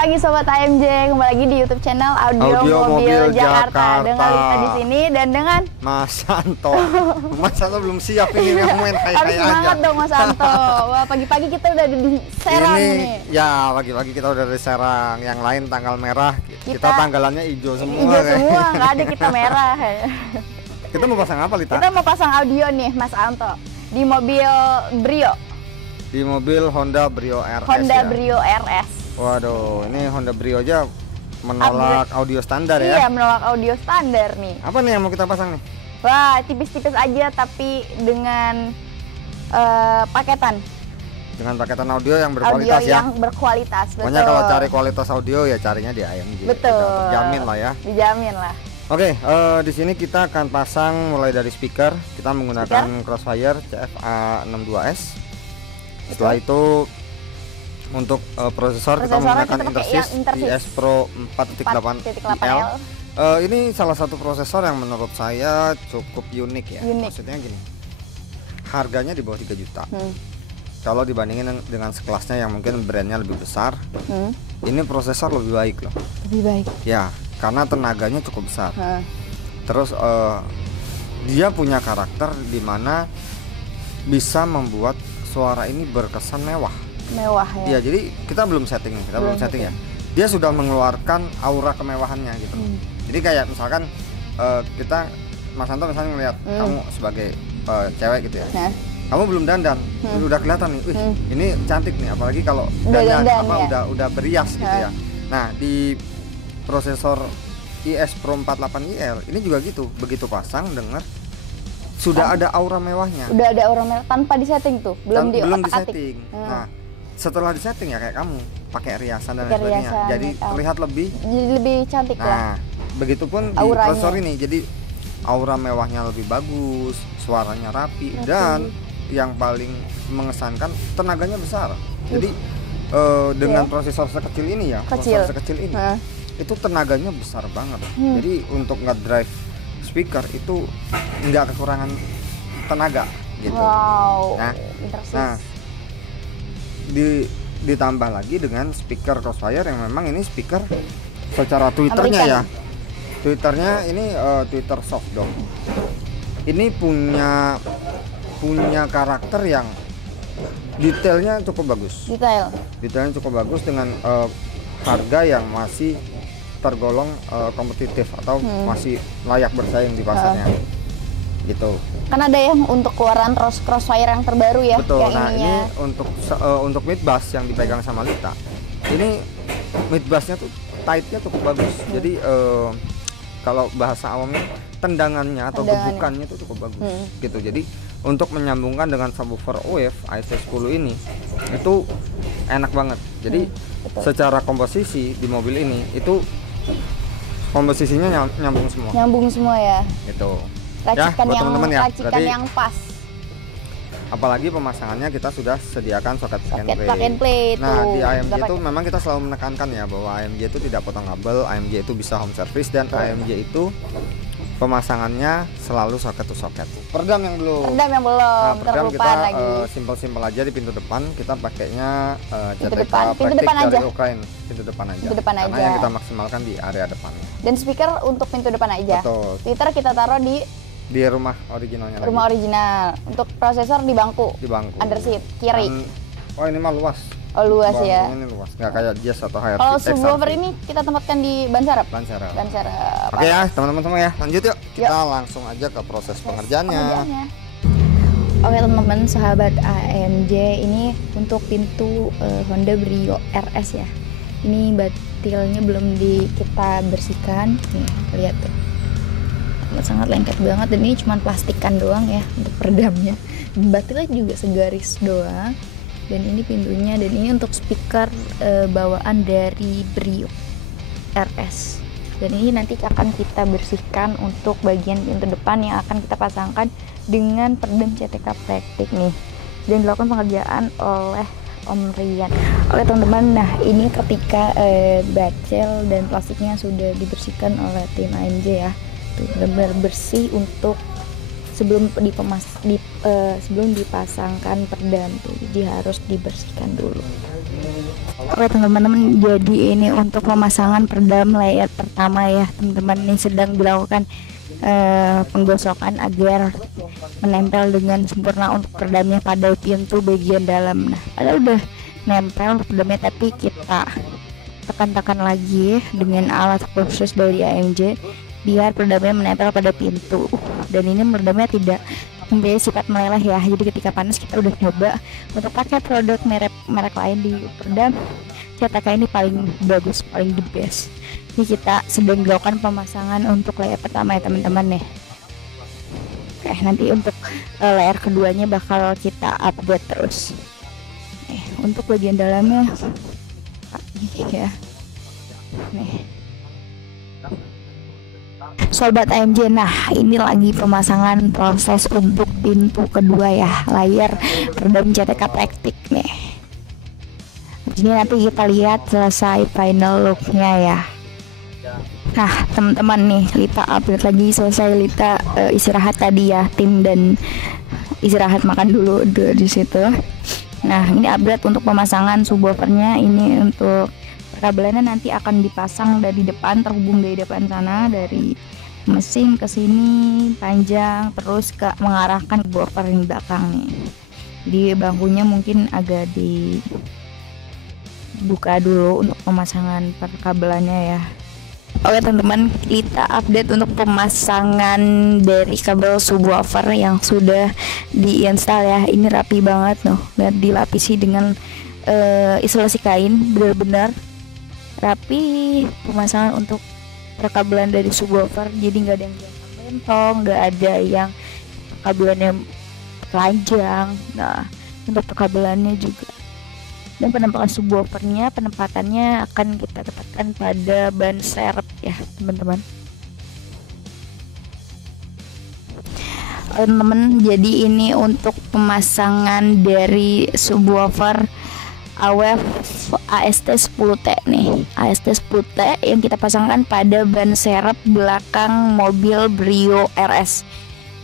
pagi Sobat AMJ, kembali lagi di YouTube channel Audio Mobil Jakarta. Dengan Lita di sini dan dengan Mas Santo. Mas Santo belum siap ini yang main kayak harus semangat aja. dong Mas Santo. Wah, pagi-pagi kita udah di Serang ini, nih. Ya, pagi-pagi kita udah di Serang. Yang lain tanggal merah, kita tanggalannya hijau semua. Hijau semua, nggak ada kita merah. Kita mau pasang apa, Lita? Kita mau pasang audio nih Mas Santo di mobil Brio. Di mobil Honda Brio RS. Honda ya? Brio RS. Waduh, ini Honda Brio aja menolak audio standar ya? Iya, menolak audio standar nih. Apa nih yang mau kita pasang nih? Wah, tipis-tipis aja tapi dengan paketan. Dengan paketan audio yang berkualitas Audio ya? yang berkualitas, betul. Pokoknya kalau cari kualitas audio ya carinya di AMJ. Betul. Udah terjamin lah ya. Dijamin lah. Oke, di sini kita akan pasang mulai dari speaker. Kita menggunakan Crossfire CFA 62S. Setelah itu untuk prosesor kita menggunakan Intersys IS Pro 4.8 L. Ini salah satu prosesor yang menurut saya cukup unik ya. Maksudnya gini, harganya di bawah 3 juta. Kalau dibandingin dengan sekelasnya yang mungkin brandnya lebih besar, ini prosesor lebih baik loh. Lebih baik. Ya, karena tenaganya cukup besar. Terus dia punya karakter di mana bisa membuat suara ini berkesan mewah. Mewah ya. Iya, jadi kita belum setting nih, belum setting ya. Dia sudah mengeluarkan aura kemewahannya gitu. Jadi kayak misalkan kita Mas Santo misalnya ngelihat kamu sebagai cewek gitu ya. Kamu belum dandan, udah kelihatan nih. Wih, ini cantik nih, apalagi kalau dandan apa udah berias gitu ya. Nah, di prosesor IS Pro 48IL ini juga gitu. Begitu pasang dengar sudah ada aura mewahnya. Udah ada aura mewah tanpa disetting tuh, belum disetting. Nah, setelah disetting ya kayak kamu pakai riasan dan sebagainya, jadi terlihat lebih cantik Nah, lah. begitupun di prosesor ini, jadi aura mewahnya lebih bagus, suaranya rapi, dan yang paling mengesankan tenaganya besar. Jadi dengan prosesor sekecil ini ya, prosesor sekecil ini, itu tenaganya besar banget. Jadi untuk nge-drive speaker itu nggak kekurangan tenaga gitu. Wow. Nah, ditambah lagi dengan speaker Crossfire yang memang ini speaker secara Twitternya ya. Twitternya ini Twitter soft dong. Ini punya karakter yang detailnya cukup bagus. Detailnya cukup bagus dengan harga yang masih tergolong kompetitif atau masih layak bersaing di pasarnya gitu. Kan ada yang untuk keluaran Crossfire yang terbaru ya. Betul. Yang nah ininya. Ini untuk mid bass yang dipegang sama Lita, ini mid bassnya tuh tightnya cukup bagus. Jadi kalau bahasa awamnya tendangannya atau gebukannya itu cukup bagus gitu. Jadi untuk menyambungkan dengan subwoofer Wave IC10 ini itu enak banget. Jadi secara komposisi di mobil ini itu komposisinya nyambung semua. Nyambung semua ya. Itu. Racikan ya, teman-teman ya. Racikan yang pas. Apalagi pemasangannya kita sudah sediakan soket plug and play. Nah, di AMJ itu memang kita selalu menekankan ya bahwa AMJ itu tidak potong kabel, AMJ itu bisa home service, dan AMJ itu pemasangannya selalu soket to soket. Peredam yang belum. Nah, peredam kita simpel-simpel aja di pintu depan. Kita pakainya CTK praktik dari Ukraine. Pintu depan aja. Karena yang kita maksimalkan di area depannya. Dan speaker untuk pintu depan aja. Betul. Twitter kita taruh di rumah originalnya. Rumah original. Untuk prosesor di bangku. Di bangku. Under seat kiri. Oh, ini mah luas. Oh, luas ya. Ini luas, nggak kayak Jazz atau HRV. Kalau subwoofer ini kita tempatkan di ban serep. Ban serep. Oke ya, teman-teman semua ya. Lanjut yuk. Kita langsung aja ke proses pengerjaannya. Oke teman-teman, sahabat AMJ, ini untuk pintu Honda Brio RS ya. Ini batilnya belum kita bersihkan. Nih, lihat tuh. Sangat lengket banget, dan ini cuma plastikan doang ya untuk peredamnya. Batilnya juga segaris doang. Dan ini pintunya, dan ini untuk speaker bawaan dari Brio RS. Dan ini nanti akan kita bersihkan untuk bagian pintu depan yang akan kita pasangkan dengan peredam CTK praktik nih. Dan dilakukan pengerjaan oleh Om Rian. Oke teman-teman, nah ini ketika bacel dan plastiknya sudah dibersihkan oleh tim AMJ ya. Tuh benar-benar bersih untuk sebelum sebelum dipasangkan peredam tuh, jadi harus dibersihkan dulu. Oke teman-teman, jadi ini untuk pemasangan peredam layer pertama ya teman-teman. Ini sedang dilakukan penggosokan agar menempel dengan sempurna untuk peredamnya pada pintu bagian dalam. Nah, padahal udah nempel untuk peredamnya, tapi kita tekan-tekan lagi dengan alat khusus dari AMJ biar peredamnya menempel pada pintu. Dan ini peredamnya tidak mempunyai sifat meleleh ya, jadi ketika panas kita udah coba untuk pakai produk merek lain di peredam, CTK ini paling bagus, paling the best. Ini kita sedang melakukan pemasangan untuk layer pertama ya teman-teman nih. Oke, nanti untuk layer keduanya bakal kita update terus. Untuk bagian dalamnya ya nih Sobat AMJ, nah ini lagi pemasangan proses untuk pintu kedua ya, layar peredam CTK Praktik nih. Jadi nanti kita lihat selesai final looknya ya. Nah teman-teman nih, Lita update lagi, selesai Lita istirahat tadi ya, tim dan istirahat makan dulu di situ. Nah ini update untuk pemasangan subwoofernya. Ini untuk kabelannya nanti akan dipasang dari depan, terhubung dari depan sana, dari mesin ke sini panjang terus ke mengarahkan ke woofer yang belakang nih. Jadi bangkunya mungkin agak dibuka dulu untuk pemasangan perkabelannya ya. Oke teman-teman, kita update untuk pemasangan dari kabel subwoofer yang sudah diinstal ya. Ini rapi banget loh, lihat dilapisi dengan isolasi kain, benar-benar rapi pemasangan untuk perkabelan dari subwoofer. Jadi nggak ada yang bentong, nggak ada yang kabelannya telanjang. Nah untuk perkabelannya juga, dan penempakan subwoofernya, penempatannya akan kita tempatkan pada ban serep ya teman-teman. Teman-teman, jadi ini untuk pemasangan dari subwoofer AWF AST10T nih, AST10T yang kita pasangkan pada ban serep belakang mobil Brio RS.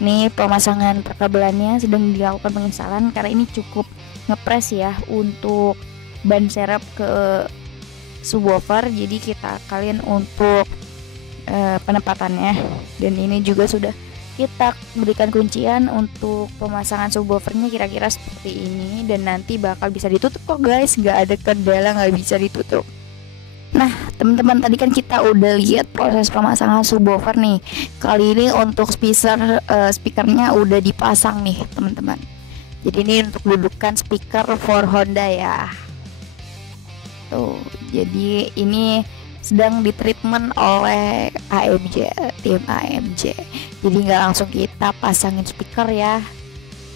Ini pemasangan perkabelannya sedang dilakukan penginstalan karena ini cukup ngepres ya untuk ban serep ke subwoofer. Jadi kita kalian untuk penempatannya, dan ini juga sudah kita berikan kuncian untuk pemasangan subwoofernya kira-kira seperti ini, dan nanti bakal bisa ditutup kok guys, nggak ada kendala, nggak bisa ditutup. Nah teman-teman, tadi kan kita udah lihat proses pemasangan subwoofer nih. Kali ini untuk speakernya udah dipasang nih teman-teman. Jadi ini untuk dudukan speaker for Honda ya. Tuh, jadi ini sedang ditreatment oleh AMJ, tim AMJ. Jadi nggak langsung kita pasangin speaker ya,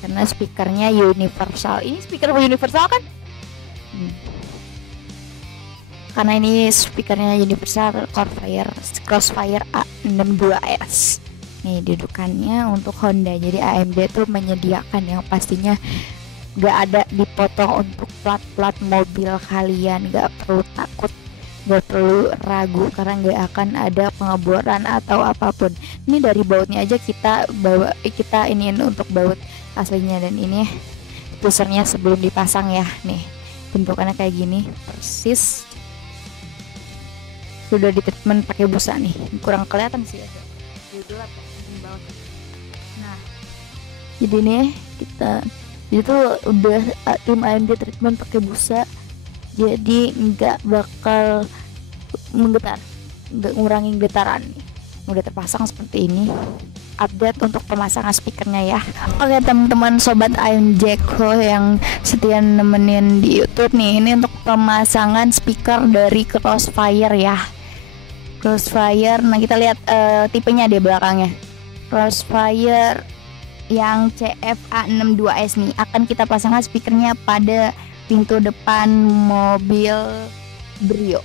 karena speakernya universal. Ini speaker universal kan? Karena ini speakernya universal Crossfire A62S. Nih dudukannya untuk Honda. Jadi AMD tuh menyediakan yang pastinya nggak ada dipotong untuk plat-plat mobil kalian. Nggak perlu takut, nggak perlu ragu, karena nggak akan ada pengeboran atau apapun. Ini dari bautnya aja kita iniin untuk baut aslinya, dan ini pusernya sebelum dipasang ya. Nih bentukannya kayak gini persis, sudah di treatment pakai busa nih. Kurang kelihatan sih ya, nah jadi nih kita itu udah tim AMD treatment pakai busa, jadi nggak bakal menggetar, nggak ngurangin getaran nih. Udah terpasang seperti ini. Update untuk pemasangan speakernya ya. Oke teman-teman sobat AMJ yang setia nemenin di YouTube nih, ini untuk pemasangan speaker dari Crossfire ya. Crossfire, nah kita lihat tipenya di belakangnya. Crossfire yang CFA62S nih akan kita pasangkan speakernya pada pintu depan mobil Brio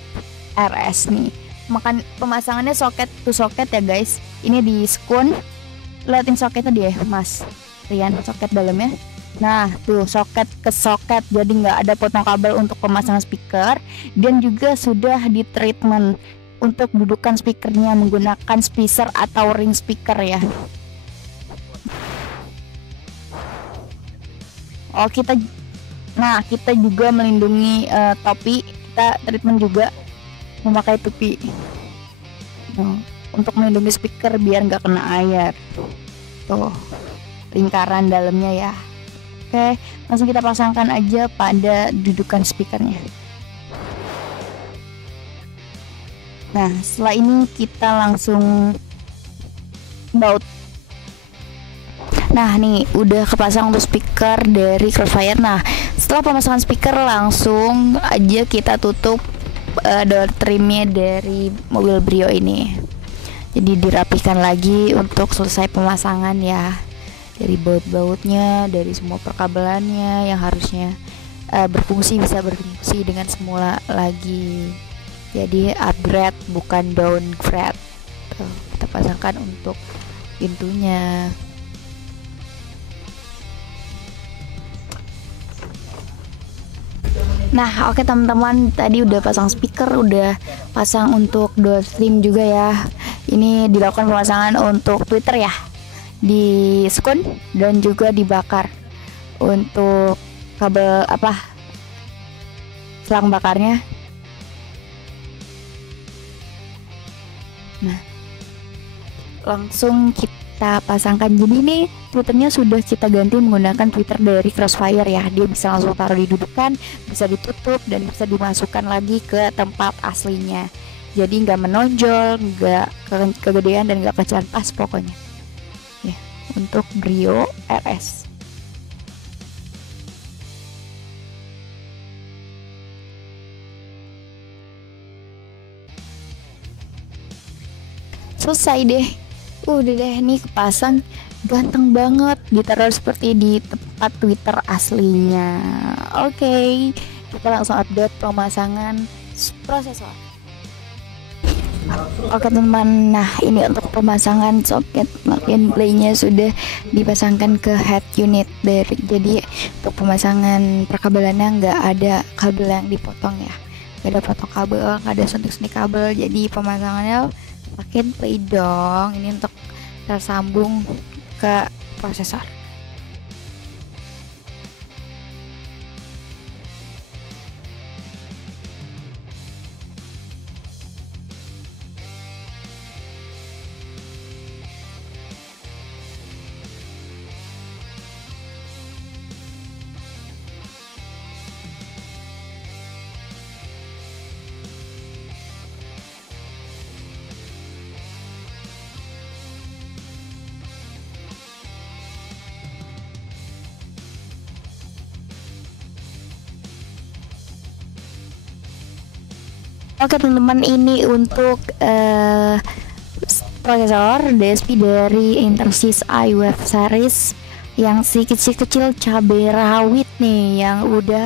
RS nih. Makan pemasangannya soket to soket ya guys. Ini di skun, liatin soketnya dia Mas Rian, soket dalamnya. Nah tuh soket ke soket, jadi nggak ada potong kabel untuk pemasangan speaker, dan juga sudah di treatment untuk dudukan speakernya menggunakan speaker atau ring speaker ya. Oh kita Nah, kita juga melindungi topi, kita treatment juga memakai topi untuk melindungi speaker biar nggak kena air. Tuh lingkaran dalamnya ya. Oke, langsung kita pasangkan aja pada dudukan speakernya. Nah, setelah ini kita langsung baut. Nah, nih udah kepasang untuk speaker dari Crossfire. Nah, setelah pemasangan speaker langsung aja kita tutup door trimnya dari mobil Brio ini. Jadi dirapikan lagi untuk selesai pemasangan ya. Dari baut-bautnya, dari semua perkabelannya yang harusnya berfungsi bisa berfungsi dengan semula lagi. Jadi upgrade bukan downgrade. Tuh, kita pasangkan untuk pintunya. Nah, oke teman-teman, tadi udah pasang speaker, udah pasang untuk door trim juga ya. Ini dilakukan pemasangan untuk tweeter ya, di skun dan juga dibakar. Untuk kabel selang bakarnya. Nah, langsung kita pasangkan. Jadi ini tweeternya sudah kita ganti menggunakan tweeter dari Crossfire ya. Dia bisa langsung taruh di dudukan, bisa ditutup dan bisa dimasukkan lagi ke tempat aslinya. Jadi nggak menonjol, nggak kegedean dan nggak kecampas pokoknya. Ya, untuk Brio RS. Selesai deh. Udah deh, nih kepasang, ganteng banget, ditaruh seperti di tempat Twitter aslinya. Oke, kita langsung update pemasangan prosesor. Oke teman, nah ini untuk pemasangan soket plug-in play-nya sudah dipasangkan ke head unit dari. Jadi untuk pemasangan perkabelannya nggak ada kabel yang dipotong ya, nggak ada potong kabel, nggak ada suntik-suntik kabel. Jadi pemasangannya plug-in play dong. Ini untuk tersambung ke prosesor. Oke teman-teman, ini untuk prosesor DSP dari Intersys iWave series yang si kecil-kecil cabai rawit nih, yang udah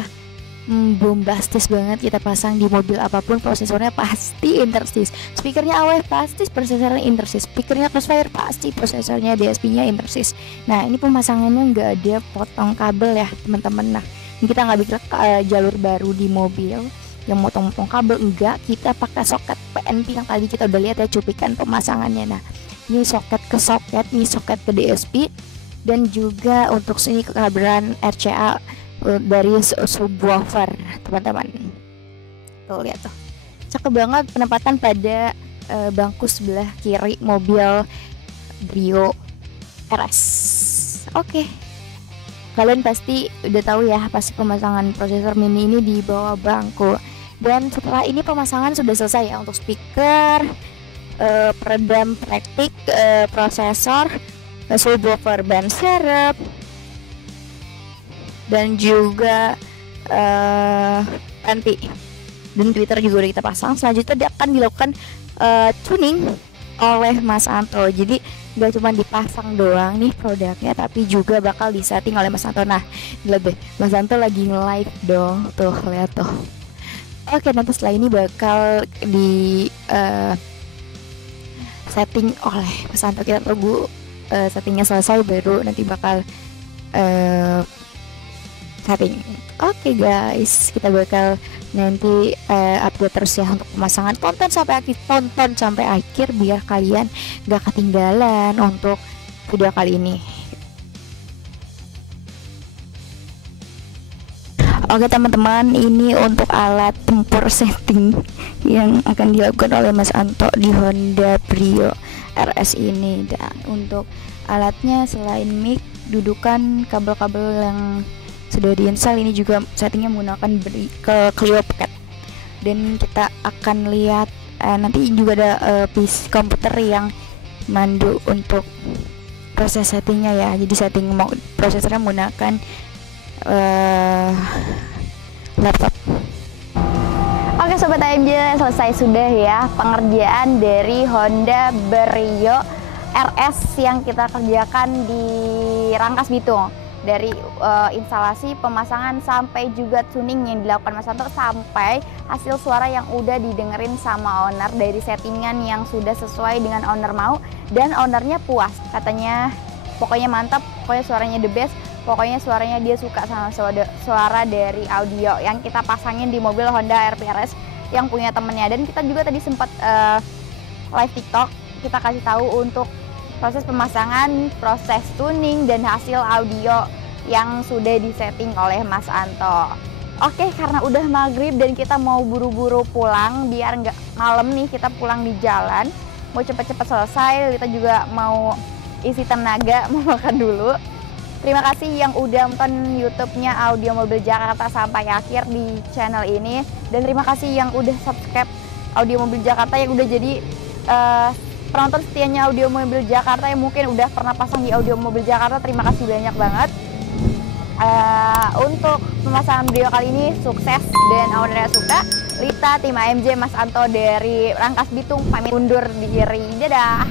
bombastis banget. Kita pasang di mobil apapun, prosesornya pasti Intersys, speakernya iWave pasti prosesornya Intersys, speakernya Crossfire pasti prosesornya DSP-nya Intersys. Nah, ini pemasangannya nggak ada potong kabel ya teman-teman. Nah, ini kita nggak bikin jalur baru di mobil yang motong-motong kabel, enggak, kita pakai soket PNP yang tadi kita udah lihat ya cuplikan pemasangannya. Nah, ini soket ke soket, ini soket ke DSP, dan juga untuk sini kekabelan RCA dari subwoofer teman-teman. Tuh lihat tuh, cakep banget penempatan pada bangku sebelah kiri mobil Brio RS. Oke. Kalian pasti udah tahu ya, pasti pemasangan prosesor mini ini di bawah bangku. Dan setelah ini pemasangan sudah selesai ya untuk speaker, peredam praktik, prosesor, subwoofer, ban serep, dan juga anti dan Twitter juga udah kita pasang. Selanjutnya dia akan dilakukan tuning oleh Mas Anto. Jadi gak cuma dipasang doang nih produknya, tapi juga bakal disetting oleh Mas Anto. Nah, lihat deh, Mas Anto lagi nge-live dong, tuh lihat tuh. Oke, nanti setelah ini bakal di setting oleh Mas Anto. Kita tunggu settingnya selesai baru nanti bakal setting. Oke guys, kita bakal nanti update terus ya untuk pemasangan. Tonton sampai akhir biar kalian gak ketinggalan untuk video kali ini. Oke teman-teman, ini untuk alat tempur setting yang akan dilakukan oleh Mas Anto di Honda Brio RS ini. Dan untuk alatnya selain mic, dudukan, kabel-kabel yang sudah diinstal, ini juga settingnya menggunakan Clio Pocket. Dan kita akan lihat nanti juga ada PC komputer yang mandu untuk proses settingnya ya. Jadi setting prosesornya menggunakan laptop. Oke sobat AMJ, selesai sudah ya pengerjaan dari Honda Brio RS yang kita kerjakan di Rangkas Bitung. Dari instalasi, pemasangan, sampai juga tuning yang dilakukan Mas Anto, sampai hasil suara yang udah didengerin sama owner dari settingan yang sudah sesuai dengan owner mau, dan ownernya puas. Katanya pokoknya mantap, pokoknya suaranya the best, pokoknya suaranya dia suka sama suara dari audio yang kita pasangin di mobil Honda RPRS yang punya temennya. Dan kita juga tadi sempat live TikTok, kita kasih tahu untuk proses pemasangan, proses tuning, dan hasil audio yang sudah disetting oleh Mas Anto. Oke, karena udah maghrib dan kita mau buru-buru pulang biar nggak malam nih, kita pulang di jalan, mau cepet-cepet selesai, kita juga mau isi tenaga, mau makan dulu. Terima kasih yang udah nonton YouTube-nya Audio Mobil Jakarta sampai akhir di channel ini, dan terima kasih yang udah subscribe Audio Mobil Jakarta, yang udah jadi penonton setianya Audio Mobil Jakarta, yang mungkin udah pernah pasang di Audio Mobil Jakarta. Terima kasih banyak banget. Untuk pemasangan Brio kali ini sukses dan ownernya suka. Lita, tim AMJ, Mas Anto dari Rangkas Bitung pamit undur diri. Dadah.